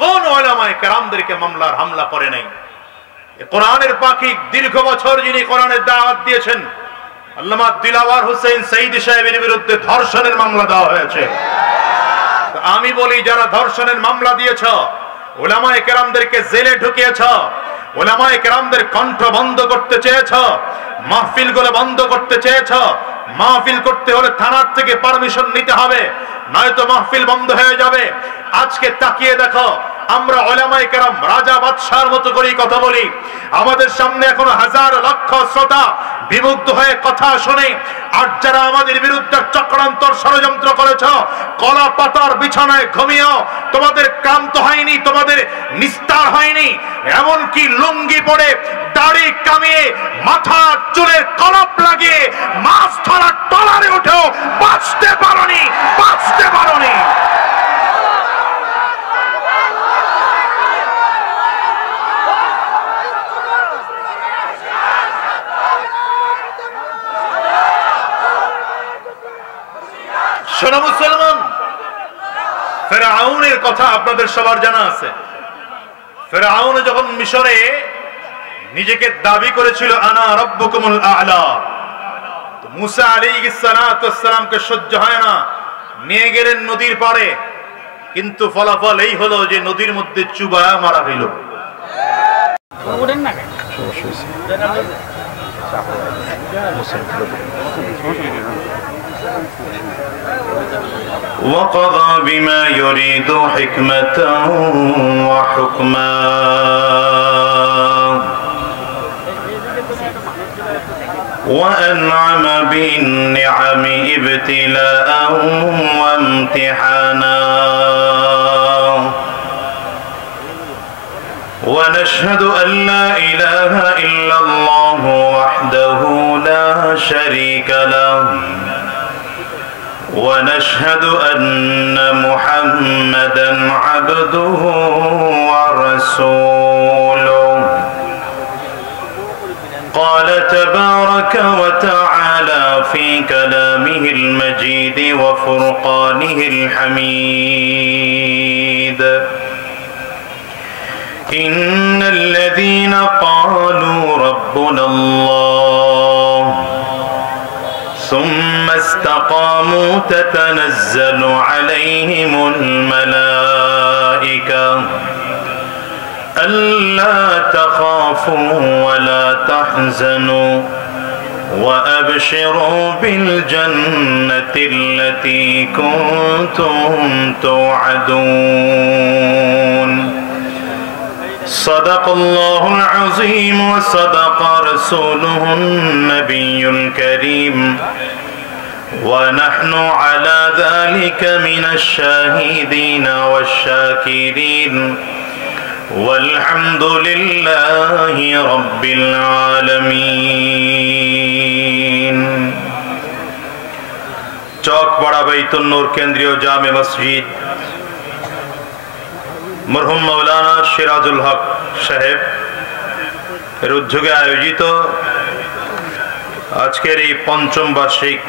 কোন উলামায়ে কেরামদেরকে মামলার হামলা করে নাই? কোরআনের পাখি দীর্ঘ বছর যিনি কোরআনের দাওয়াত দিয়েছেন, আল্লামা দিলাওয়ার হোসেন সাইদি সাহেবের বিরুদ্ধে ধর্ষণের মামলা দেওয়া হয়েছে। আমি বলি, যারা ধর্ষণের মামলা দিয়েছ, উলামায়ে কেরামদেরকে জেলে ঢুকিয়েছ, উলামায়ে কেরামদের কণ্ঠ বন্ধ করতে চেয়েছ, মাহফিলগুলো বন্ধ করতে চেয়েছ, মাহফিল করতে হলে থানার থেকে পারমিশন নিতে হবে, নয়তো মাহফিল বন্ধ হয়ে যাবে। আজকে তাকিয়ে দেখো, আমরা উলামায়ে কেরাম রাজা বাদশার মতো করেই কথা বলি। আমাদের সামনে এখনো হাজার লক্ষ শ্রোতা বিমুগ্ধ হয়ে কথা শুনে। আর যারা আমাদের বিরুদ্ধে চক্রান্তর ষড়যন্ত্র করেছ, কলা পাতার বিছানায় ঘুমিয়েও তোমাদের ক্লান্ত হয়নি, তোমাদের নিস্তার হয়নি। এমনকি লুঙ্গি পরে, দাড়ি কামিয়ে, মাথা চুলে কলপ লাগিয়ে মাছ ধরার ট্রলারে উঠেও বাঁচতে পারোনি, বাঁচতে পারোনি। শোনো মুসলমান, ফেরাউনের কথা আপনাদের সবার জানা আছে। ফেরাউন যখন মিশরে নিজেকে দাবি করেছিল আনা রাব্বুকুমুল আ'লা, তো মুসা আলাইহিস সালামকে সহ্য হয় না, নিয়ে গেলেন নদীর পাড়ে। কিন্তু ফলাফল এই হলো যে নদীর মধ্যে চুবায়া মারা হইল। وقضى بما يريد حكمة وحكما وأنعم بالنعم ابتلاء وامتحانا ونشهد أن لا إله إلا الله وحده لا شريك له ونشهد أن محمدا عبده ورسوله قال تبارك وتعالى في كلامه المجيد وفرقانه الحميد إن الذين قالوا ربنا الله ثم استقاموا تتنزل عليهم الملائكة ألا تخافوا ولا تحزنوا وأبشروا بالجنة التي كنتم توعدون صدق الله العظيم وصدق رسوله النبي الكريم ونحن على ذلك من الشاهدين والشاكرين والحمد لله رب العالمين। চকপাড়া বাইতুন নূর কেন্দ্রীয় জামে মসজিদ মরহুম মাওলানা সিরাজুল হক সাহেব এর উদ্যোগে আয়োজিত আজকের এই পঞ্চম বার্ষিক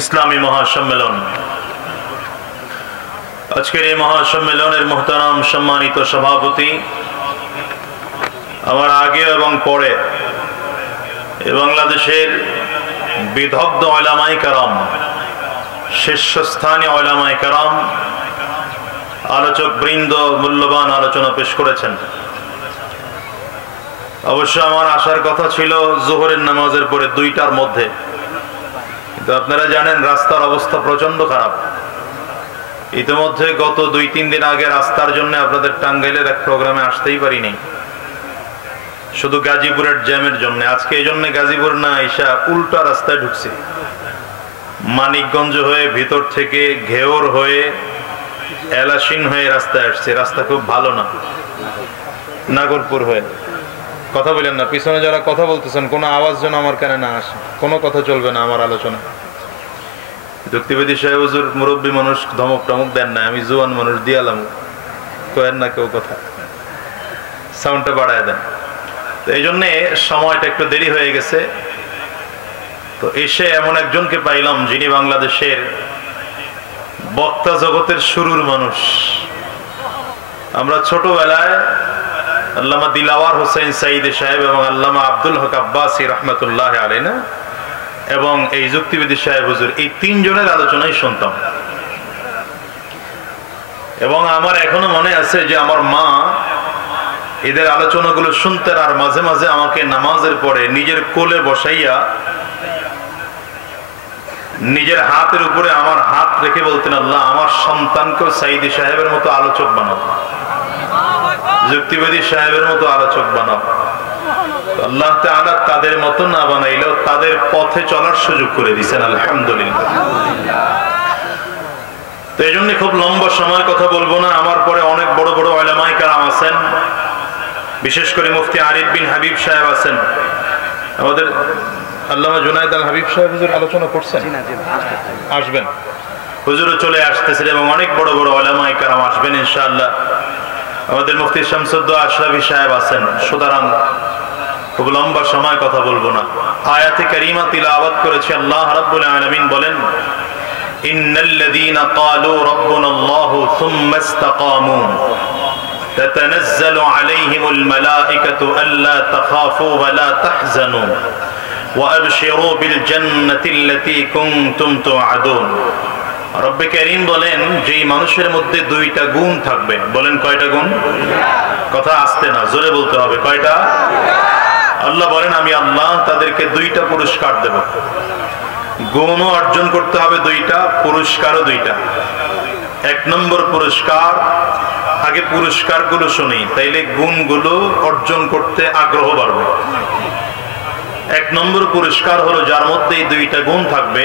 ইসলামী মহাসম্মেলন, আজকের এই মহাসম্মেলনের মুহতারাম সম্মানিত সভাপতি, আমার আগে এবং পরে বাংলাদেশের বিদগ্ধ উলামায়ে কেরাম, শীর্ষস্থানীয় উলামায়ে কেরাম, আলোচক বৃন্দ মূল্যবান আলোচনা পেশ করেছেন। অবশ্য আমার আসার কথা ছিল জোহরের নামাজের পরে 2টার মধ্যে, কিন্তু আপনারা জানেন রাস্তার অবস্থা প্রচন্ড খারাপ। ইতিমধ্যে গত 2-3 দিন আগে রাস্তার জন্য আপনাদের টাঙ্গাইলের এক প্রোগ্রামে আসতেই পারিনি, শুধু গাজীপুরের জ্যামের জন্য। আজকে এই জন্য গাজীপুর না আইসা উল্টা রাস্তায় ঢুকছি, মানিকগঞ্জ হয়ে ভিতর থেকে ঘেওর হয়ে এলাসিন হয়ে রাস্তায় আসছে। রাস্তা খুব ভালো না, নাগরপুর হয়ে। কথা বলেন না, পিছনে যারা কথা বলতেছেন কোনো আওয়াজ যেন আমার কানে না আসে, কোনো কথা চলবে না আমার আলোচনা। যুক্তিবাদী সাহেব হুজুর মুরব্বী মানুষ, ধমক টমক দেন না, আমি জোয়ান মানুষ দিয়ালাম, কেন না কেউ কথা, সাউন্ডটা বাড়ায় দেন। তো এই জন্যে সময়টা একটু দেরি হয়ে গেছে। তো এসে এমন একজনকে পাইলাম যিনি বাংলাদেশের বক্তা জগতের শুরুর মানুষ, আমরা ছোটবেলায় আল্লামা দিলাওয়ার হোসেন সাইদ সাহেব এবং আল্লামা আব্দুল হক আব্বাসী রহমতুল্লাহ আলাইহি এবং এই যুক্তিবিদ সাহেব হুজুর এই তিনজনের আলোচনাই শুনতাম। এবং আমার এখনো মনে আছে যে আমার মা এদের আলোচনাগুলো শুনতেন, আর মাঝে মাঝে আমাকে নামাজের পরে নিজের কোলে বসাইয়া নিজের হাতের উপরে আমার হাত রেখে বলতেন, আল্লাহ আমার সন্তানকেও সাইদি সাহেবের মতো আলোচক বানাও, যুক্তিবাদী সাহেবের মতো আলোচক বানাও। আল্লাহ তাআলা তাদের মতো না বানাইলেও তাদের পথে চলার সুযোগ করে দিয়েছেন, আলহামদুলিল্লাহ। তো এই জন্য খুব লম্বা সময় কথা বলবো না। আমার পরে অনেক বড় বড় উলামায়ে কেরাম আছেন, বিশেষ করে মুফতি আরিফ বিন হাবিব সাহেব আছেন, আমাদের আল্লামা জুনায়েদ আল হাবিব সাহেব হুজুর আলোচনা করছেন, আসবেন, হুজুরও চলে আসতেছেন এবং অনেক বড় বড় উলামায়ে কেরাম আসবেন ইনশাআল্লাহ। আমাদের মুফতি শামসুদ্দৌলা আশরাফি সাহেব আছেন। সুতরাং খুব লম্বা সময় কথা বলবো না। আয়াতে কারিমা তিলাওয়াত করেছে আল্লাহ রাব্বুল আলামিন বলেন, ইন্নাল্লাযীনা ক্বালু রাব্বুনাল্লাহু সুম্মা ইসতাকামু তাতানাজ্জালু আলাইহিমুল মালাঈকাতু আল্লা তাখাফু ওয়া লা তাহজানু ওয়া আবশিরু বিল জান্নাতিল্লাতী কুনতুম তুআদুন। রব্বে কারীম বলেন, যেই মানুষের মধ্যে দুইটা গুণ থাকবে, বলেন কয়টা গুণ? কথা আস্তে না, জোরে বলতে হবে, কয়টা? আল্লাহ বলেন, আমি আল্লাহ তাদেরকে দুইটা পুরস্কার দেব। গুণও অর্জন করতে হবে দুইটা, পুরস্কারও দুইটা। এক নম্বর পুরস্কার, আগে পুরস্কারগুলো শুনি, তাইলে গুণগুলো অর্জন করতে আগ্রহ বাড়বে। এক নম্বর পুরস্কার হলো যার মধ্যে এই দুইটা গুণ থাকবে,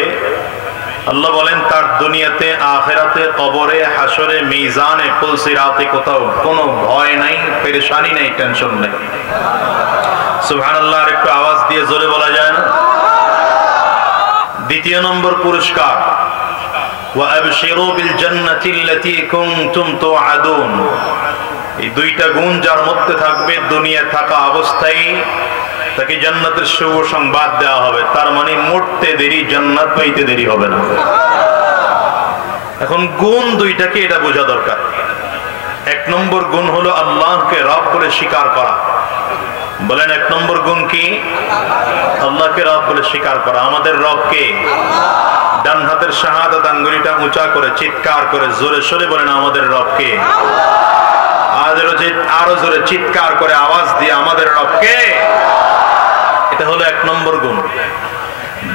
আল্লাহ বলেন তার দুনিয়াতে, আখিরাতে, কবরে, হাসরে, মিজানে, পুলসিরাতে কোথাও কোনো ভয় নাই, পেরেশানি নাই, টেনশন নাই। সুবহানাল্লাহ, আর একটু আওয়াজ দিয়ে জোরে বলা যায় না? দ্বিতীয় নম্বর পুরস্কার, ওয়া আবশিরু বিল জান্নাতিল্লাতী কুনতুম তুআদুন। এই দুইটা গুণ যার মধ্যে থাকবে, দুনিয়া থাকা অবস্থায় তাকে জান্নাতের শুভ সংবাদ দেওয়া হবে। তার মানে মরতে দেরি, জান্নাত পাইতে দেরি হবে না। এখন গুণ দুইটাকে এটা বোঝা দরকার। এক নম্বর গুণ হলো আল্লাহকে রব বলে স্বীকার করা। বলেন এক নম্বর গুণ কি? আল্লাহকে রব বলে স্বীকার করা। আমাদের রব কে? ডান হাতের শাহাদাত আঙ্গুলিটা উঁচা করে চিৎকার করে জোরে সোরে বলেন, আমাদের রব কে? আরো জোরে চিৎকার করে আওয়াজ দিয়ে, আমাদের রব কে? এটা হলো এক নম্বর গুণ।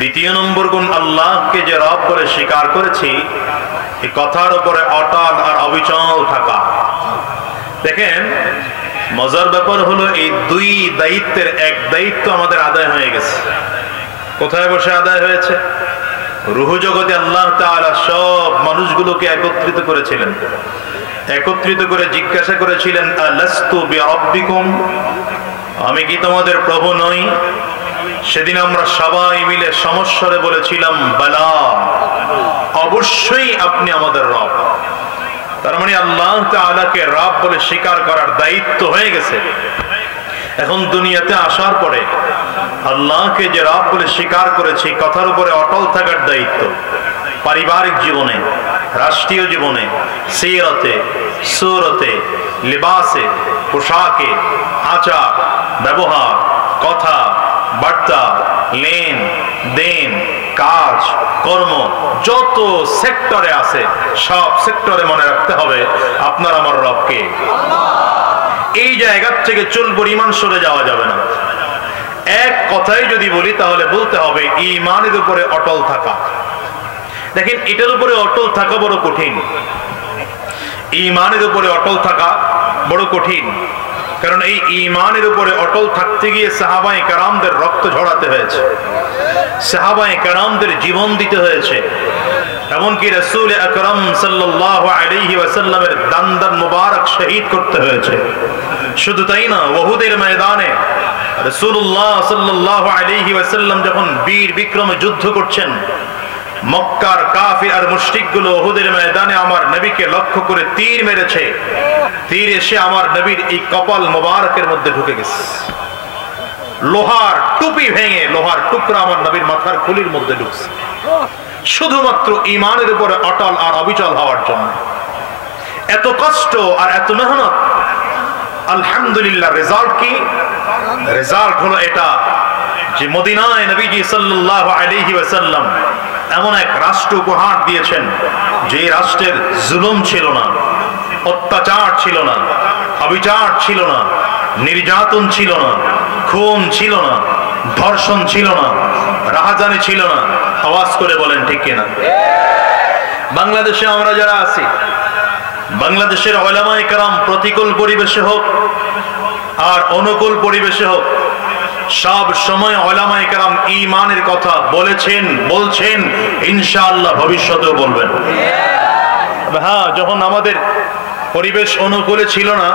দ্বিতীয় নম্বর গুণ, আল্লাহকে যে রব বলে স্বীকার করেছি, এই কথার উপরে অটল আর অবিচল থাকা। দেখেন, মজার ব্যাপার হলো এই দুই দায়িত্বের এক দায়িত্ব আমাদের আদায় হয়ে গেছে। কোথায় বসে আদায় হয়েছে? রূহ জগতে আল্লাহ তাআলা সব মানুষগুলোকে একত্রিত করেছিলেন। একত্রিত করে জিজ্ঞাসা করেছিলেন, আলাস্তু বিরাব্বিকুম, আমি কি তোমাদের প্রভু নই? সেদিন আমরা সবাই মিলে সমস্বরে বলেছিলাম, বালা, অবশ্যই আপনি আমাদের রব। তার মানে আল্লাহ তাআলাকে রব বলে স্বীকার করার দায়িত্ব হয়ে গেছে। এখন দুনিয়াতে আসার পরে আল্লাহকে যে রব বলে স্বীকার করেছি, কথার উপরে অটল থাকার দায়িত্ব। পারিবারিক জীবনে, রাষ্ট্রীয় জীবনে, সিরতে, সুরতে, লিবাসে, পোশাকে, আচার, ব্যবহার, কথা, বার্তা, লেন দেন, কাজ, কর্ম, যত সেক্টরে আছে সব সেক্টরে মনে রাখতে হবে আপনার আমার রব কে। এই জায়গার থেকে চুল পরিমাণ সরে যাওয়া যাবে না। এক কথাই যদি বলি তাহলে বলতে হবে ঈমানের উপরে অটল থাকা। দেখেন, এটার উপরে অটল থাকা বড় কঠিন। ঈমানের উপরে অটল থাকা বড় কঠিন, কারণ এই ঈমানের উপরে অটল থাকতে গিয়ে সাহাবায়ে কেরামদের রক্ত ঝরাতে হয়েছে, সাহাবায়ে কেরামদের জীবন দিতে হয়েছে, এমনকি রাসূল আকরাম সাল্লাল্লাহু আলাইহি ওয়াসাল্লামের দান মুবারক শহীদ করতে হয়েছে। শুধু তাই না, উহুদের ময়দানে রাসূলুল্লাহ সাল্লাল্লাহু আলাইহি ওয়াসাল্লাম যখন বীর বিক্রমে যুদ্ধ করছেন, মক্কার কাফির আর মুশরিকগুলো উহুদের ময়দানে আমার নবীকে লক্ষ্য করে তীর মেরেছে। তীর এসে আমার নবীর এই কপাল মোবারকের মধ্যে ঢুকে গেছে। লোহার টুপি ভেঙে লোহার টুকরা আমার নবীর মাথার খুলির মধ্যে ঢুকছে, শুধুমাত্র ঈমানের উপরে অটল আর অবিচল হওয়ার জন্য। এত কষ্ট আর এত মেহনত আলহামদুলিল্লাহ। রেজাল্ট কি? রেজাল্ট হলো এটা যে মদিনায় নবীজি সাল্লাল্লাহু আলাইহি ওয়াসাল্লাম এমন এক রাষ্ট্র উপহার দিয়েছেন যে রাষ্ট্রের জুলুম ছিল না, অত্যাচার ছিল না, অবিচার ছিল না, নির্যাতন ছিল না, খুন ছিল না, ধর্ষণ ছিল না, রাহাজানি ছিল না। আওয়াজ করে বলেন ঠিক কিনা? বাংলাদেশে আমরা যারা আছি, বাংলাদেশের উলামায়ে কেরাম প্রতিকূল পরিবেশে হোক আর অনুকূল পরিবেশে হোক, সব সময় উলামায়ে কেরাম ঈমানের কথা বলেছেন, বলছেন, ইনশাআল্লাহ ভবিষ্যতেও বলবেন। হ্যাঁ, যখন আমাদের পরিবেশ অনুকূলে ছিল না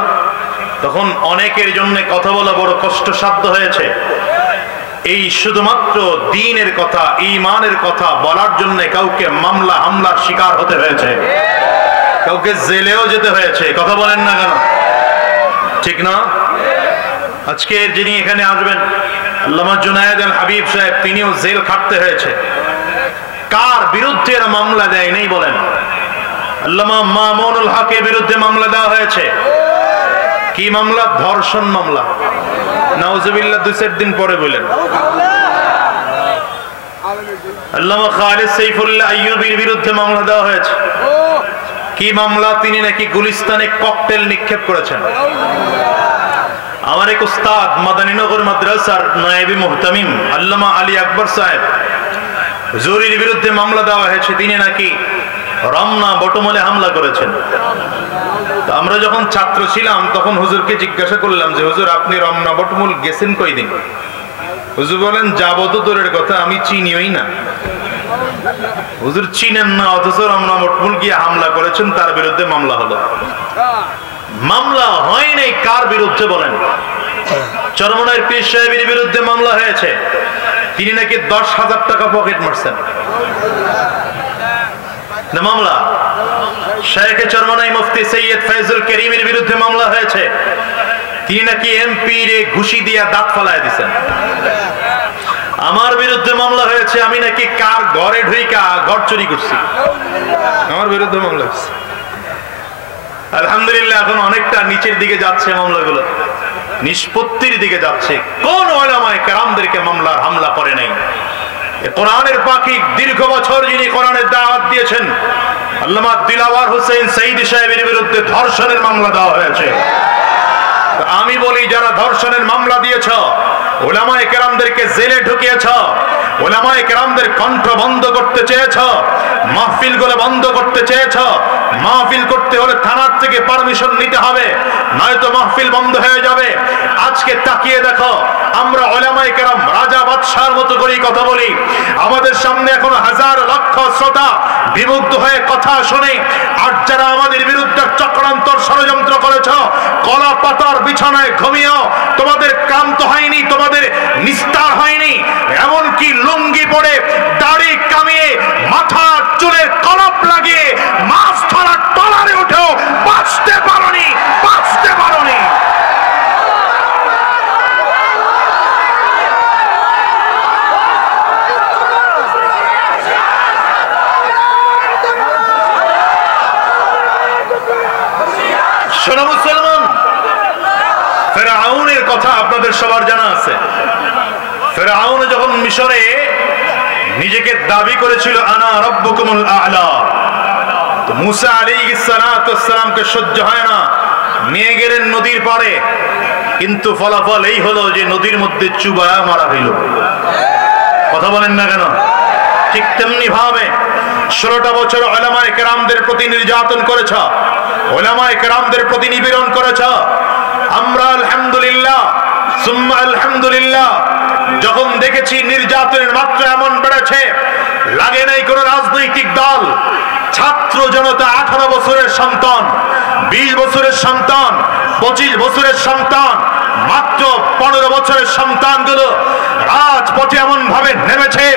তখন অনেকের জন্য কথা বলা বড় কষ্টসাধ্য হয়েছে। এই শুধুমাত্র দ্বীনের কথা, ঈমানের কথা বলার জন্য কাউকে মামলা হামলার শিকার হতে হয়েছে, কাউকে জেলেও যেতে হয়েছে। কথা বলেন না কেন? ঠিক না? আজকে যিনি এখানে আসবেন আল্লামা জুনায়েদ আল হাবিব সাহেব, তিনিও জেল খাটতে হয়েছে। কার বিরুদ্ধে এরা মামলা দেয় নেই বলেন? আল্লামা মামুনুল হকের বিরুদ্ধে মামলা দেওয়া হয়েছে। কি মামলা? ধর্ষণ মামলা। নাউজুবিল্লাহ, 2-4 দিন পরে বলেন। আল্লামা খালিদ সাইফুল্লাহ আইয়ুবীর বিরুদ্ধে মামলা দেওয়া হয়েছে। কি মামলা? তিনি নাকি গুলিস্তানে ককটেল নিক্ষেপ করেছেন। আমার এক উস্তাদ মাদানীনগর মাদ্রাসার নায়েবে মুহতামিম আল্লামা আলী আকবর সাহেব, হুজুরের বিরুদ্ধে মামলা দেওয়া হয়েছে, তিনি নাকি রমনা বটমূলে হামলা করেছেন। তো আমরা যখন ছাত্র ছিলাম তখন হুজুরকে জিজ্ঞাসা করলাম যে হুজুর, আপনি রমনা বটমূল গেছেন কয়দিন? হুজুর বলেন, যাবো তো দূরের কথা, আমি চিনিই না। হুজুর চিনেন না, অথচ রমনা বটমূল গিয়ে হামলা করেছেন, তার বিরুদ্ধে মামলা হলো। মামলা হয় নাই কার বিরুদ্ধে বলেন? চরমনার পীর সাহেবের বিরুদ্ধে মামলা হয়েছে, তিনি নাকি 10,000 টাকা পকেট মারছেন। না মামলা? শেখ চরমনাই মুফতি সৈয়দ ফয়জুল করিমের বিরুদ্ধে মামলা হয়েছে, তিনি নাকি এমপি রে ঘুষি দিয়া দাঁত ফলায় দিচ্ছেন। আমার বিরুদ্ধে মামলা হয়েছে, আমি নাকি কার ঘরে ঢুইকা ঘর চুরি করছি, আমার বিরুদ্ধে মামলা হয়েছে। আলহামদুলিল্লাহ, এখন অনেকটা নিচের দিকে যাচ্ছে মামলাগুলো, নিষ্পত্তির দিকে যাচ্ছে। কোন উলামায়ে কেরামদেরকে মামলার হামলা করে নাই? কোরআনের পাখি, দীর্ঘ বছর যিনি কোরআনের দাওয়াত দিয়েছেন, আল্লামা দিলাওয়ার হোসেন সাইদি সাহেবের বিরুদ্ধে ধর্ষণের মামলা দেওয়া হয়েছে। আমি বলি, যারা ধর্ষণের মামলা দিয়েছ, উলামায়ে কেরামদেরকে জেলে ঢুকিয়েছ, উলামায়ে কেরামদের কণ্ঠ বন্ধ করতে চেয়েছ, মাহফিলগুলো বন্ধ করতে চেয়েছ, মাহফিল করতে হলে থানার থেকে পারমিশন নিতে হবে, নয়তো মাহফিল বন্ধ হয়ে যাবে। আজকে তাকিয়ে দেখো, আমরা উলামায়ে কেরাম রাজা বাদশার মতো করেই কথা বলি, আমাদের সামনে এখন হাজার লক্ষ শ্রোতা বিমুগ্ধ হয়ে কথা শুনে। আর যারা আমাদের বিরুদ্ধে চক্রান্তর ষড়যন্ত্র করেছ, কলা পাতার বিছানায় ঘুমিয়েও তোমাদের ক্লান্ত হয়নি, তোমাদের নিস্তার হয়নি। এমনকি লুঙ্গি পরে, দাড়ি কামিয়ে, মাথা চুলের কলপ লাগিয়ে মাছ ধরার ট্রলারে উঠেও বাঁচতে পারোনি, বাঁচতে পারোনি। শোনো মুসলমান, ফেরাউনের কথা আপনাদের সবার জানা আছে। ফেরাউন যখন মিশরে নিজেকে দাবি করেছিল, আনা রাব্বুকুমুল আ'লা, তো মুসা আলাইহিস সালামকে সহ্য হয় না, নিয়ে গেলেন নদীর পাড়ে। কিন্তু ফলাফল এই হলো যে নদীর মধ্যে চুবায়া মারা হইল। কথা বলেন না কেন? ঠিক তেমনি ভাবে 16টা বছর উলামায়ে কেরামদের প্রতি নির্যাতন করেছ, উলামায়ে কেরামদের প্রতি নিপীড়ন করেছ। আমরা আলহামদুলিল্লাহ সুম্মা আলহামদুলিল্লাহ যখন দেখেছি নির্যাতনের মাত্রা এমন বেড়েছে, লাগে নাই কোন রাজনৈতিক দল, ছাত্র জনতা, 18 বছরের সন্তান, 20 বছরের সন্তান, 25 বছরের সন্তান, মাত্র 15 বছরের সন্তানগুলো রাজপথে এমন ভাবে নেমেছে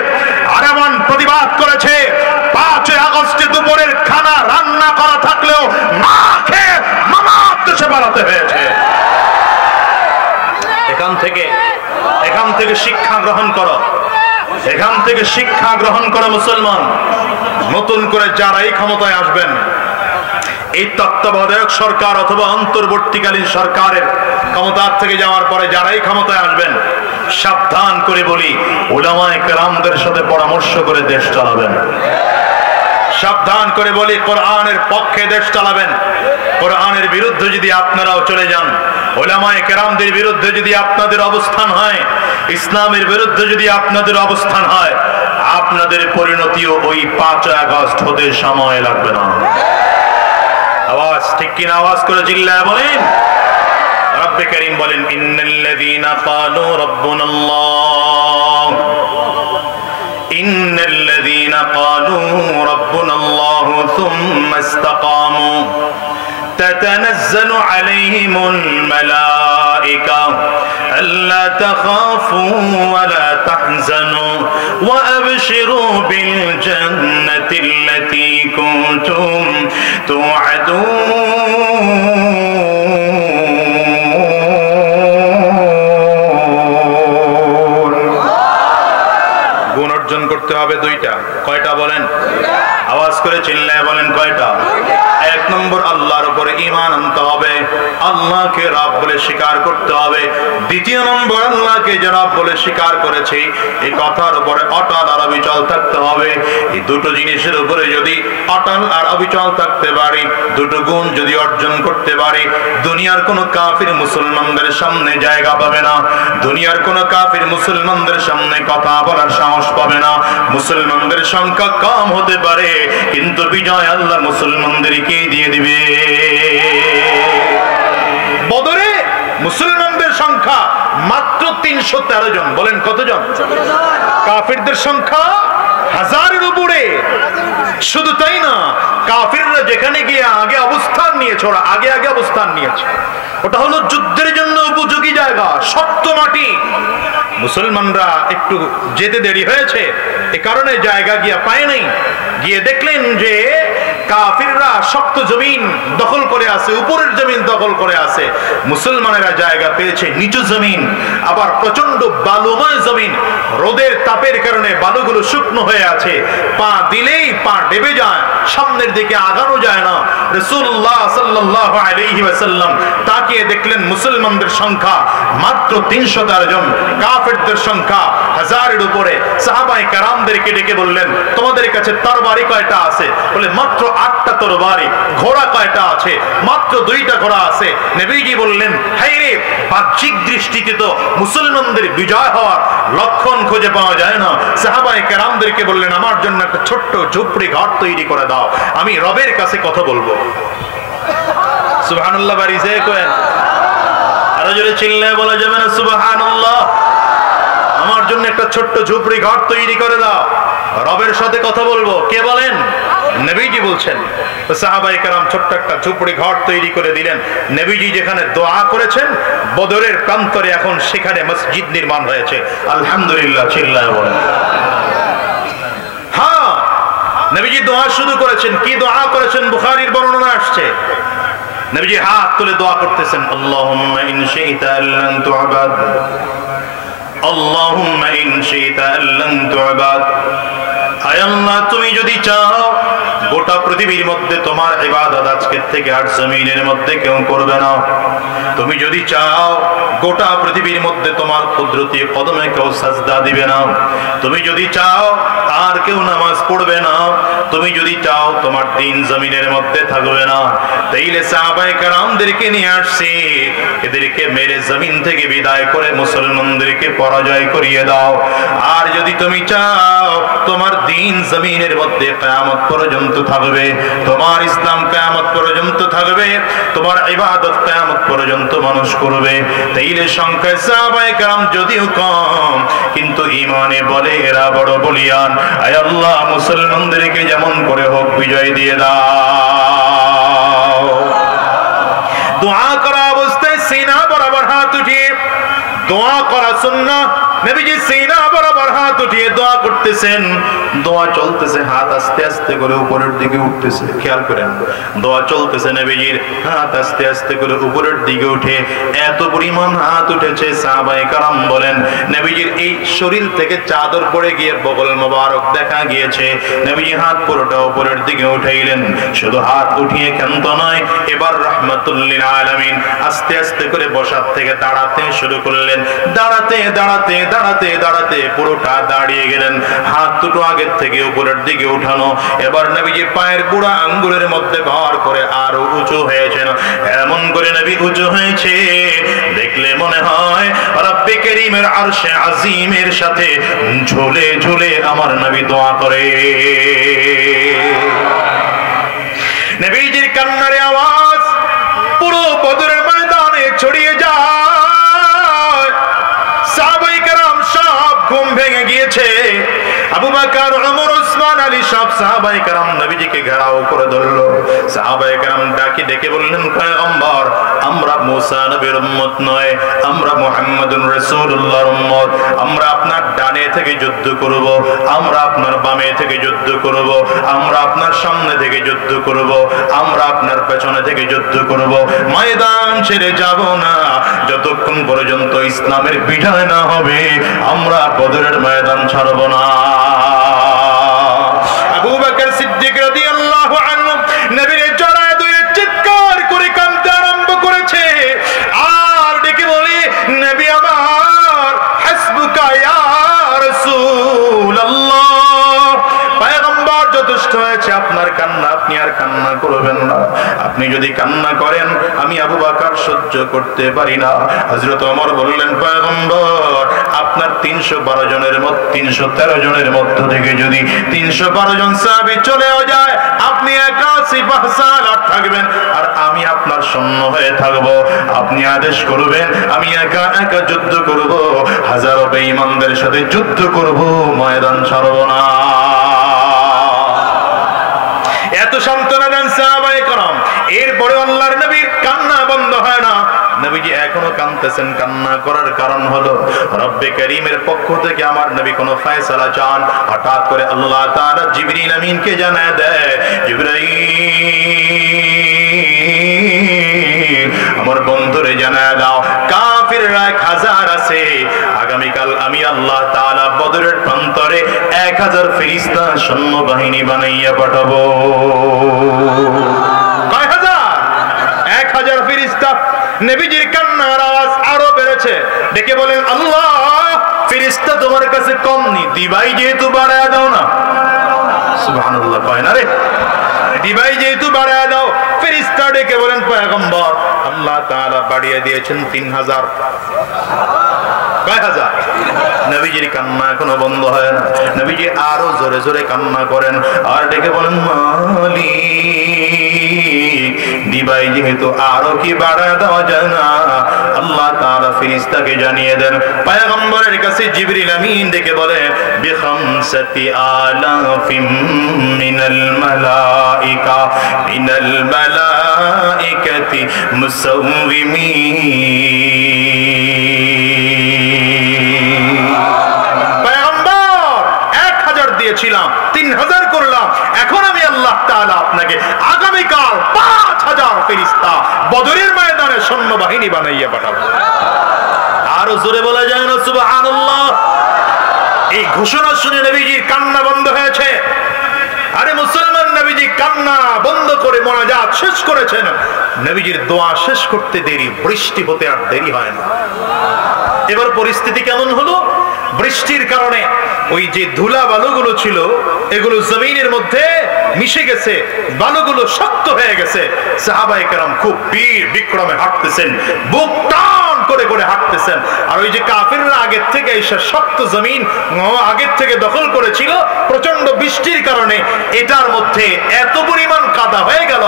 আর এমন প্রতিবাদ করেছে, 5 আগস্টে দুপুরের খানা রান্না করা থাকলেও না খেয়ে মামার দেশে পালাতে হয়েছে। এখান থেকে শিক্ষা গ্রহণ করো, এখান থেকে শিক্ষা গ্রহণ করো মুসলমান। নতুন করে যারা এই ক্ষমতায় আসবেন, এই তত্ত্বাবধায়ক সরকার অথবা অন্তর্বর্তীকালীন সরকারের ক্ষমতার থেকে যাওয়ার পরে যারাই ক্ষমতায় আসবেন, সাবধান করে বলি, উলামায়ে কেরামদের সাথে পরামর্শ করে দেশ চালাবেন। সাবধান করে বলি, কোরআনের পক্ষে দেশ চালাবেন। কোরআনের বিরুদ্ধে যদি আপনারাও চলে যান, উলামায়ে কেরামদের বিরুদ্ধে যদি আপনাদের অবস্থান হয়, ইসলামের বিরুদ্ধে যদি আপনাদের অবস্থান হয়, আপনাদের পরিণতিও ওই 5 আগস্ট হতে সময় লাগবে না। আওয়াজ ঠিক কিনা? আওয়াজ করে চিল্লায় বলেন। রব্বে কারীম বলেন, ইন্নাল্লাযীনা ক্বালু রাব্বুনাল্লাহ, ইন্নাল্লাযীনা ক্বালু রাব্বুনাল্লাহ সুম্মা ইসতাকামু تتنزل عليهم الملائكة ألا تخافوا ولا تحزنوا وأبشروا بالجنة التي كنتم توعدون। গুণ অর্জন করতে হবে 2টা। কয়টা বলেন? আওয়াজ করে চিল্লায় বলেন, কয়টা? 1 নম্বর, আল্লাহর উপরে ঈমান আনতে হবে, আল্লাহকে রব বলে স্বীকার করতে হবে। 2 নম্বর, আল্লাহকে যে রব বলে স্বীকার করেছে এই কথার উপরে অটল আর অবিচল থাকতে হবে। এই 2টো জিনিসের উপরে যদি অটল আর অবিচল থাকতে পারি, 2টো গুণ যদি অর্জন করতে পারি, দুনিয়ার কোনো কাফির মুসলমানদের সামনে জায়গা পাবে না, দুনিয়ার কোনো কাফির মুসলমানদের সামনে কথা বলার সাহস পাবে না। মুসলমানদের সংখ্যা কম হতে পারে, কিন্তু বিজয় আল্লাহ মুসলমানদেরকে দিয়ে দিবে। বদরে মুসলমানদের সংখ্যা মাত্র 313 জন। বলেন কতজন? কাফিরদের সংখ্যা 1000-এর উপরে। শুধু তাই না, কাফিররা যেখানে গিয়ে আগে অবস্থান নিয়েছে, ওরা আগে অবস্থান নিয়েছে, ওটা হলো যুদ্ধের জন্য উপযোগী জায়গা, শক্ত মাটি। মুসলমানরা একটু যেতে দেরি হয়েছে, এ কারণে জায়গা গিয়া পায় নাই। গিয়ে দেখলেন যে কাফিররা শক্ত জমিন দখল করে আছে, উপরের জমিন দখল করে আছে, মুসলমানেরা জায়গা পেয়েছে নিচু জমিন, আবার প্রচন্ড বালুময় জমিন। রোদের তাপের কারণে বালুগুলো শুকনো হয়ে আছে, পা দিলেই পা ডেবে যায়, সামনের দিকে আগানো যায় না। রাসূলুল্লাহ সাল্লাল্লাহু আলাইহি ওয়াসাল্লাম তাকিয়ে দেখলেন মুসলমানদের সংখ্যা মাত্র 313 জন, কাফিরদের সংখ্যা 1000-এর উপরে। সাহাবায়ে কেরামদেরকে ডেকে বললেন, তোমাদের কাছে তরবারি কয়টা আছে? বলে মাত্র 8টা তরবারি। ঘোড়া কয়টা আছে? মাত্র 2টা ঘোড়া আছে। নবীজি বললেন, হায়রে, বাহ্যিক দৃষ্টিতে তো মুসলমানদের বিজয় হওয়ার লক্ষণ খুঁজে পাওয়া যায় না। সাহাবায়ে কেরামদেরকে বললেন, আমার জন্য একটা ছোট্ট ঝুপড়ি ঘর তৈরি করে দাও, আমি রবের কাছে কথা বলবো। সুবহানাল্লাহ। বাড়ি যে কয়েন আরো জোরে চিল্লায় বলা যাবে না সুবহানাল্লাহ? আমার জন্য একটা ছোট্ট ঝুপড়ি ঘর তৈরি করে দাও, রবের সাথে কথা বলবো। কে বলেন? নবীজি বলছেন। সাহাবায়ে কেরাম ছোট্ট একটা ঝুপড়ি ঘর তৈরি করে দিলেন। নবীজি যেখানে দোয়া করেছেন বদরের প্রান্তরে, এখন সেখানে মসজিদ নির্মাণ হয়েছে। আলহামদুলিল্লাহ, চিল্লায় বলেন। হ্যাঁ, নবীজি দোয়া শুরু করেছেন। কি দোয়া করেছেন? বুখারীর বর্ণনা আসছে। নবীজি হাত তুলে দোয়া করতেছেন, আল্লাহুম্মা ইন শি'তা আল্লান তু'বাদ, আল্লাহুম্মা ইন শি'তা আল্লান তু'বাদ। আয় আল্লাহ, তুমি যদি চাও গোটা পৃথিবীর মধ্যে তোমার ইবাদত আজকের থেকে আর জমিনের মধ্যে কেউ করবে না। তুমি যদি চাও গোটা পৃথিবীর মধ্যে তোমার কুদরতি কদমে কেউ সাজদা দিবে না। তুমি যদি চাও আর কেউ নামাজ পড়বে না। তুমি যদি চাও তোমার দিন জমিনের মধ্যে থাকবে না। তাইলে সাহাবায়ে কেরামদেরকে নিয়ে আসছি, এদেরকে মেরে জমিন থেকে বিদায় করে মুসলমানদেরকে পরাজয় করিয়ে দাও। আর যদি তুমি চাও তোমার দিন জমিনের মধ্যে কিয়ামত পর্যন্ত থাকবে, তোমার ইসলাম কিয়ামত পর্যন্ত থাকবে, তোমার ইবাদত কিয়ামত পর্যন্ত মানুষ করবে, তাইলে সংখ্যায় সাহাবায়ে কেরাম যদিও কম, কিন্তু ঈমানে বলে এরা বড় বলিয়ান। আয় আল্লাহ, মুসলমানদেরকে যেমন করে হোক বিজয় দিয়ে দাও। দোয়া করা অবস্থায় সিনা বরাবর হাত উঠিয়ে দোয়া করা সুন্নাহ। নবীজি সিনা বরাবর হাত উঠিয়ে দোয়া করতেছেন, দোয়া চলতেছে, হাত আস্তে আস্তে করে উপরের দিকে উঠতেছে। খেয়াল করেন, দোয়া চলতেছে, নবীজির হাত আস্তে আস্তে করে উপরের দিকে উঠে এত পরিমাণ হাত উঠেছে, সাহাবায়ে কেরাম বলেন নবীজির এই শরীর থেকে চাদর পড়ে গিয়ে বগল মোবারক দেখা গিয়েছে। নবীজি হাত পুরোটা উপরের দিকে উঠাইলেন, শুধু হাত উঠিয়ে ক্ষান্ত নয়, এবার রাহমাতুল লিল আলামিন আস্তে আস্তে করে বসার থেকে দাঁড়াতে শুরু করলেন। দাঁড়াতে দাঁড়াতে দাঁড়াতে দাঁড়াতে পুরোটা দাঁড়িয়ে গেলেন, হাত দুটো আগের থেকে উপরের দিকে উঠানো। এবার নবীজি পায়ের বুড়া আঙ্গুলের মধ্যে ভর করে আরো উঁচু হয়েছেন। এমন করে নবী উঁচু হয়েছে দেখলে মনে হয় রব্বে কারীমের আরশে আজিমের সাথে ঝুলে ঝুলে আমার নবী দোয়া করে। নবীজির কান্নার আওয়াজ পুরো বদরের ময়দানে ছড়িয়ে যায়। সাহাবায়ে কেরাম সব ঘুম ভেঙে গিয়েছে। আবু বকর, ওমর, উসমান, আলী সব সাহাবায়ে কেরাম নবীজিকে ঘেরাও করে ধরলো। সাহাবায়ে কেরাম ডাকি ডেকে বললেন, পয়গম্বর, আমরা মুসা নবীর উম্মত নয়, আমরা মুহাম্মদুর রাসূলুল্লাহর উম্মত। আমরা আপনার ডানে থেকে যুদ্ধ করব, আমরা আপনার বামে থেকে যুদ্ধ করব, আমরা আপনার সামনে থেকে যুদ্ধ করব, আমরা আপনার পেছনে থেকে যুদ্ধ করব। ময়দান ছেড়ে যাব না যতক্ষণ পর্যন্ত ইসলামের বিজয় না হবে, আমরা বদরের ময়দান ছাড়ব না। আবু বকর সিদ্দিক রাদিয়াল্লাহু আনহু নবীর জড়ায় ধরে চিৎকার করে কাঁদতে আরম্ভ করেছে আর ডেকে বলে, নবী আমার, হাসবুকা ইয়া রাসূলুল্লাহ, পয়গম্বর যথেষ্ট হয়েছে আপনার কান্না, আপনি আর কান্না করবেন না। আপনি যদি কান্না করেন আমি আবু বকর সহ্য করতে পারি না। হযরত ওমর বললেন, পয়গম্বর, আপনার 312 জনের মধ্যে 313 জনের মধ্য থেকে যদি 312 জন সাহাবী চলেও যায়, আপনি একা সিপাহ সালার থাকবেন আর আমি আপনার সৈন্য হয়ে থাকব। আপনি আদেশ করবেন, আমি একা একা যুদ্ধ করব, হাজারো বেঈমানদের সাথে যুদ্ধ করব, ময়দান ছাড়ব না। এত সান্ত্বনা দেন সাহাবায়ে কেরাম। এরপরে আল্লাহর নবীর কান্না বন্ধ হয় না। নবীজি এখনো কাঁদতেছেন। কান্না করার কারণ হলো রব্বে কারীমের পক্ষ থেকে আমার নবী কোনো ফয়সালা চান। হঠাৎ করে আল্লাহ তাআলা জিবরিল আমিনকে জানায় দেয়, জিবরাইল, আমার বন্ধুরে জানায় দাও কাফিররা 1000 আছে, আগামীকাল আমি আল্লাহ তাআলা বদরের প্রান্তরে 1000 ফেরেশতা সৈন্য বাহিনী বানাইয়া পাঠাবো। কয় হাজার? 1000 ফেরেশতা। নবীজির কান্নার আওয়াজ আরো বেড়েছে। ডেকে বলেন, আল্লাহ, ফেরেশতা তোমার কাছে কম নি, দিবাই যেহেতু বাড়ায় দাও না। সুবহানাল্লাহ, কয় না রে, দিবাই যেহেতু বাড়ায় দাও। ফেরেশতা ডেকে বলেন, পয়গম্বর, আল্লাহ তাআলা বাড়িয়ে দিয়েছেন 3000। কয় হাজার? নবীজির কান্না এখনো বন্ধ হয় না। নবীজি আরো জোরে জোরে কান্না করেন আর ডেকে বলেন, মালিক, দিবাই যেহেতু আরো কি বাড়ায় দেওয়া যায় না? আল্লাহ তাআলা ফেরেশতাকে জানিয়ে দেন। পয়গম্বরের কাছে জিবরিল আমিন ডেকে বলে, বিখামসাতি আলাফিম মিনাল মালাইকা মিনাল মালাইকাতি মুসাউবিমিন। পয়গম্বর, 1000 দিয়েছিলাম, 3000 করলাম, এখন আমি আল্লাহ তাআলা আপনাকে আগামীকাল 5000 ফেরেশতা বদরের ময়দানে সৈন্য বাহিনী বানাইয়া পাঠাবো। আরো জোরে বলা যায় না সুবহানাল্লাহ? এই ঘোষণা শুনে নবীজির কান্না বন্ধ হয়েছে। আরে মুসলমান, নবীজি কান্না বন্ধ করে মোনাজাত শেষ করেছেন। নবীজির দোয়া শেষ করতে দেরি, বৃষ্টি হতে আর দেরি হয় না। এবার পরিস্থিতি কেমন হলো? বৃষ্টির কারণে ওই যে ধুলা বালুগুলো ছিল এগুলো জমিনের মধ্যে মিশে গেছে, বালুগুলো শক্ত হয়ে গেছে। সাহাবায়ে কেরাম খুব বীর বিক্রমে হাঁটতেছেন, বুক টান করে করে হাঁটতেছেন। আর ওই যে কাফিররা আগের থেকে এসে শক্ত জমিন আগের থেকে দখল করেছিল, প্রচন্ড বৃষ্টির কারণে এটার মধ্যে এত পরিমাণ কাদা হয়ে গেল,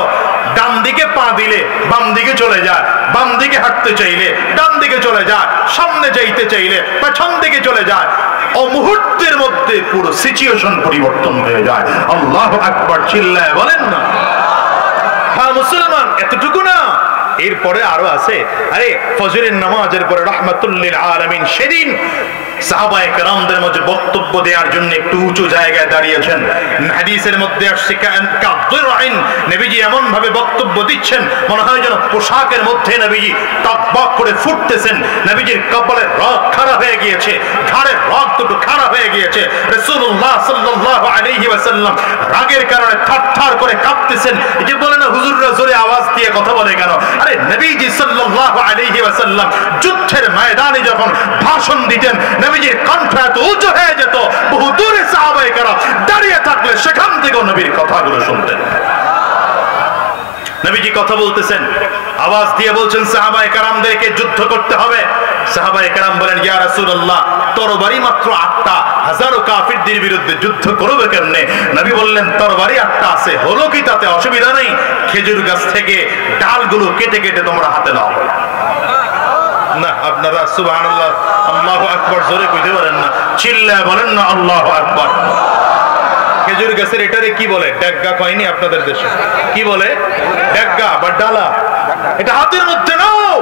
ডান দিকে পা দিলে বাম দিকে চলে যায়, বাম দিকে হাঁটতে চাইলে ডান দিকে চলে যায়, সামনে যাইতে চাইলে পেছন দিকে চলে যায়। ও মুহূর্তের মধ্যে পুরো সিচুয়েশন পরিবর্তন হয়ে যায়। আল্লাহু আকবার চিল্লায় বলেন না? হ্যাঁ মুসলমান, এতটুকু না, এরপরে আরো আছে। আরে ফজরের নামাজের পরে রাহমাতুল লিল আলামিন সেদিন সাহাবায়ে কেরামদের মধ্যে বক্তব্য দেওয়ার জন্য একটু উঁচু জায়গায় দাঁড়িয়েছেন। হাদিসের মধ্যে আসছে কাযরাইন, নবীজি এমন ভাবে বক্তব্য দিচ্ছেন মনে হয় যেন পোশাকের মধ্যে নবীজি টকবক করে ফুটতেছেন। নবীজির কপালের রগ খারাপ হয়ে গিয়েছে, ঘাড়ের রগ দুটো খারাপ হয়ে গিয়েছে। রাসূলুল্লাহ সাল্লাল্লাহু আলাইহি ওয়াসাল্লাম রাগের কারণে থরথর করে কাঁপতেছেন। এই যে বলে না হুজুররা জোরে আওয়াজ দিয়ে কথা বলে কেন? আরে নবীজি সাল্লাল্লাহু আলাইহি ওয়াসাল্লাম যুদ্ধের ময়দানে যখন ভাষণ দিতেন নবীজির কণ্ঠ এত উঁচু হয়ে যেত, বহু দূরে সাহাবায়ে কেরাম দাঁড়িয়ে থাকলে সেখান থেকেও নবীর কথাগুলো শুনতেন। নবীজি কথা বলতেছেন, আওয়াজ দিয়ে বলছেন সাহাবায়ে কেরামদেরকে যুদ্ধ করতে হবে। সাহাবায়ে কেরাম বলেন, ইয়া রাসূলুল্লাহ, তরবারি মাত্র 8টা, হাজারো কাফিরদের বিরুদ্ধে যুদ্ধ করবে কেমনে? নবী বললেন, তরবারি 8টা আছে, হলো কি তাতে? অসুবিধা নেই, খেজুর গাছ থেকে ডালগুলো কেটে কেটে তোমরা হাতে নাও। না, আপনারা সুবহানাল্লাহ আল্লাহু আকবার জোরে কইতে পারেন না, চিল্লায় বলেন না আল্লাহু আকবার। খেজুর গাছের এটারে কি বলে? ডেগা কয়নি আপনাদের দেশে? কি বলে? ডেগা বা ডালা। এটা হাতের মধ্যে নাও।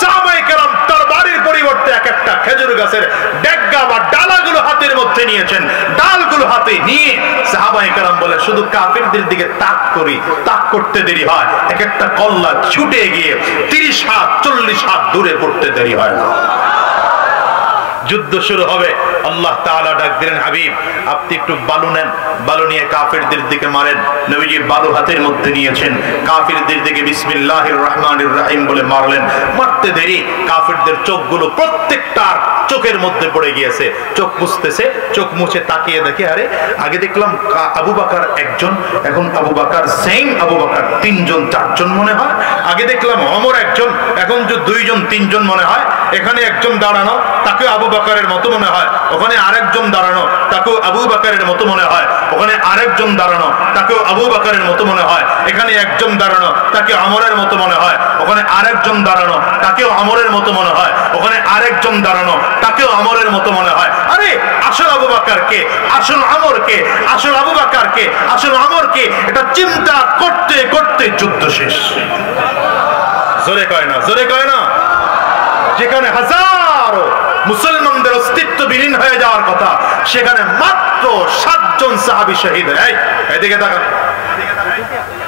সাহাবায়ে কেরাম তরবারির পরিবর্তে এক একটা খেজুর গাছের ডেগা বা ডালাগুলো হাতের মধ্যে নিয়েছেন। ডালগুলো হাতে নিয়ে সাহাবায়ে কেরাম বলে, শুধু কাফিরদের দিকে তাক করি, তাক করতে দেরি হয়, এক একটা কল্লা ছুটে গিয়ে 30 হাত 40 হাত দূরে পড়তে দেরি হয় না। যুদ্ধ শুরু হবে। আল্লাহ তাআলা ডাক দিলেন, হাবিব আপনি একটু বালু নেন, বালু নিয়ে কাফিরদের দিকে মারেন। নবীজি বালু হাতের মধ্যে নিয়েছেন, কাফিরদের দিকে বিসমিল্লাহির রহমানির রহিম বলে মারলেন। মারতে দেরি কাফিরদের চোখগুলো প্রত্যেকটার চোখের মধ্যে পড়ে গিয়েছে। চোখ মুছতেছে, চোখ মুছে তাকিয়ে দেখে, আরে আগে দেখলাম আবু বকর একজন, এখন আবু বকর সেম আবু বকর 3 জন 4 জন মনে হয়। আগে দেখলাম ওমর একজন, এখন যে 2 জন 3 জন মনে হয়। এখানে একজন দাঁড়ানো, তাকে আবু বকরের মতো মনে হয়। ওখানে আরেকজন দাঁড়ানো, তাকেও আবু বকরের মতো মনে হয়। ওখানে আরেকজন দাঁড়ানো, তাকেও আবু বকরের মতো মনে হয়। এখানে একজন দাঁড়ানো, তাকে ওমরের মতো মনে হয়। ওখানে আরেকজন দাঁড়ানো, তাকেও ওমরের মতো মনে হয়। ওখানে আরেকজন দাঁড়ানো, তাকেও ওমরের মতো মনে হয়। আরে আসল আবু বকর কে, আসল ওমর কে, আসল আবু বকর কে, আসল ওমর কে, এটা চিন্তা করতে করতে যুদ্ধ শেষ। জোরে কয় না, জোরে কয় না। যেখানে হাজারো মুসলমানদের অস্তিত্ব বিলীন হয়ে যাওয়ার কথা, সেখানে মাত্র 7 জন সাহাবী শহীদ। এদিকে তাকান,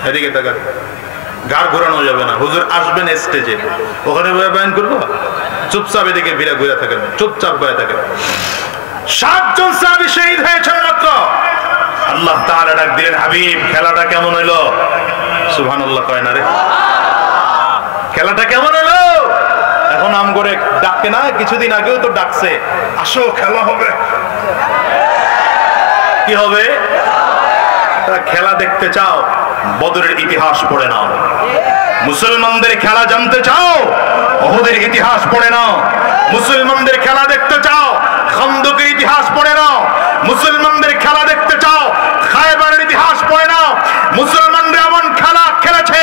এদিকে তাকান। গাড় ঘোরানো যাবে না। হুজুর আসবেন স্টেজে, ওখানে বয়ান করবো, চুপচাপ এদিকে ঘুরে থাকেন, চুপচাপ বয়ে থাকেন। 7 জন সাহাবী শহীদ হয়েছেন মাত্র। আল্লাহ তাআলা ডাক দিলেন, হাবিব খেলাটা কেমন হইলো? সুবহানাল্লাহ কয় না রে, খেলাটা কেমন হলো? এখন আম করে ডাকে না, কিছুদিন আগেও তো ডাকছে, আসো খেলা হবে। কি হবে? খেলা দেখতে চাও, বদরের ইতিহাস পড়ে নাও। মুসলমানদের খেলা জানতে চাও, উহুদের ইতিহাস পড়ে নাও। মুসলমানদের খেলা দেখতে চাও, খন্দকের ইতিহাস পড়ে নাও। মুসলমানদের খেলা দেখতে চাও, খায়বারের ইতিহাস পড়ে নাও। মুসলমানরা এমন খেলা খেলেছে,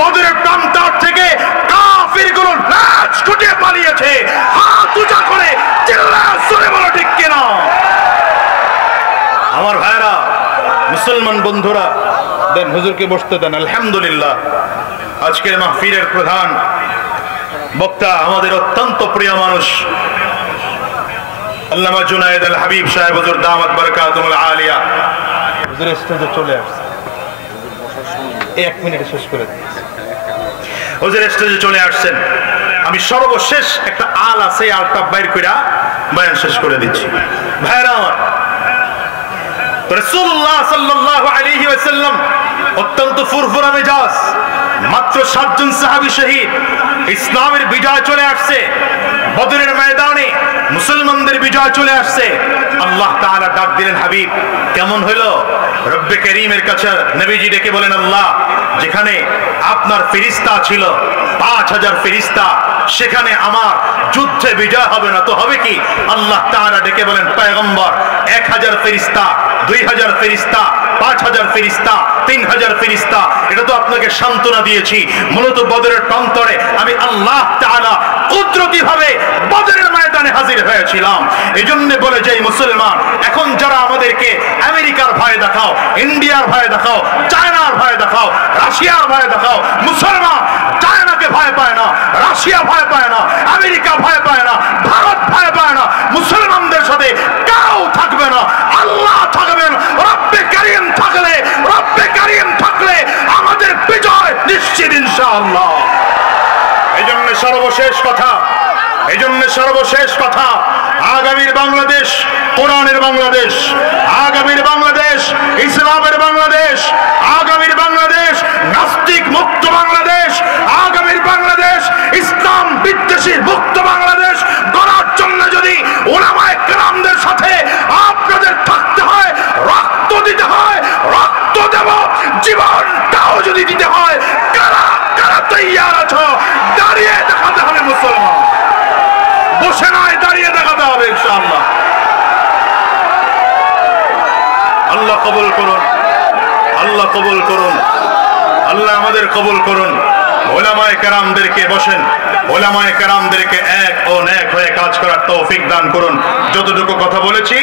বদরের প্রান্তর থেকে কাফিরগুলো লাশ ছুটিয়ে পালিয়েছে। হাত উঁচা করে চিল্লায় জোরে বলো ঠিক কিনা? আমার ভাইরা, মুসলমান বন্ধুরা, দেন হুজুরকে বসতে দেন। আলহামদুলিল্লাহ, আজকের মাহফিলের প্রধান বক্তা আমাদের অত্যন্ত প্রিয় মানুষ আল্লামা জুনায়েদ আল হাবিব সাহেব হুজুর দামাত বারাকাতুহুল আলিয়া। হুজুর স্টেজে চলে আসছে, 1 মিনিটে শেষ করে দিই। হুজুর স্টেজে চলে আসছেন। আমি সর্বশেষ একটা আল আছে, আলটা বাইর কইরা বয়ান শেষ করে দিচ্ছি। ভাইরা আমার, রাসূলুল্লাহ সাল্লাল্লাহু আলাইহি ওয়াসাল্লাম অত্যন্ত ফুরফুরা মেজাজ। মাত্র 7 জন সাহাবী শহীদ। ইসলামের বিজয় চলে আসছে, বদরের ময়দানে মুসলমানদের বিজয় চলে আসছে। আল্লাহ তাআলা ডাক দিলেন, হাবিব কেমন হলো? রব্বে কারীমের কাছে নবীজি ডেকে বলেন, আল্লাহ যেখানে আপনার ফেরেশতা ছিল 5000 ফেরেশতা, সেখানে আমার যুদ্ধে বিজয় হবে না তো হবে কি? আল্লাহ তাআলা ডেকে বলেন, পয়গম্বর 1000 ফেরেশতা, 2000 ফেরেশতা, 5000 ফেরেশতা, 3000 ফেরেশতা, এটা তো আপনাকে সান্ত্বনা দিয়েছি। মূলত বদরের প্রান্তরে আমি আল্লাহ তাআলা কুদরতিভাবে বদরের ময়দানে হাজির হয়েছিলাম। এজন্য বলে যে মুসলমান, এখন যারা আমাদেরকে আমেরিকার ভয় দেখাও, ইন্ডিয়ার ভয় দেখাও, চায়নার ভয় দেখাও, রাশিয়ার ভয় দেখাও, মুসলমান চায়নাকে ভয় পায় না, রাশিয়া ভয় পায় না, আমেরিকা ভয় পায় না, ভারত ভয় পায় না, মুসলমান ইনশাআল্লাহ। এজন্য সর্বশেষ কথা আগামীর বাংলাদেশ কোরআনের বাংলাদেশ, আগামীর বাংলাদেশ ইসলামের বাংলাদেশ, আগামীর বাংলাদেশ নাস্তিক মুক্ত বাংলাদেশ, আগামীর বাংলাদেশ ইসলাম বিদ্বেষী মুক্ত বাংলাদেশ গড়ার জন্য যদি উলামায়ে কেরামদের সাথে আপনাদের থাকতে হয়, রক্ত দিতে হয়, রক্ত দেব, জীবনটাও যদি দিতে হয়, কারা কারা তৈয়ার আছো? দাঁড়িয়ে দেখাতে হবে মুসলমান, বসে নয়, দাঁড়িয়ে দেখাতে হবে ইনশাআল্লাহ। আল্লাহ কবুল করুন, আল্লাহ কবুল করুন, আল্লাহ আমাদের কবুল করুন। উলামায়ে কেরামদেরকে বসেন, উলামায়ে কেরামদেরকে এক ও নেক হয়ে কাজ করার তৌফিক দান করুন। যতটুকু কথা বলেছি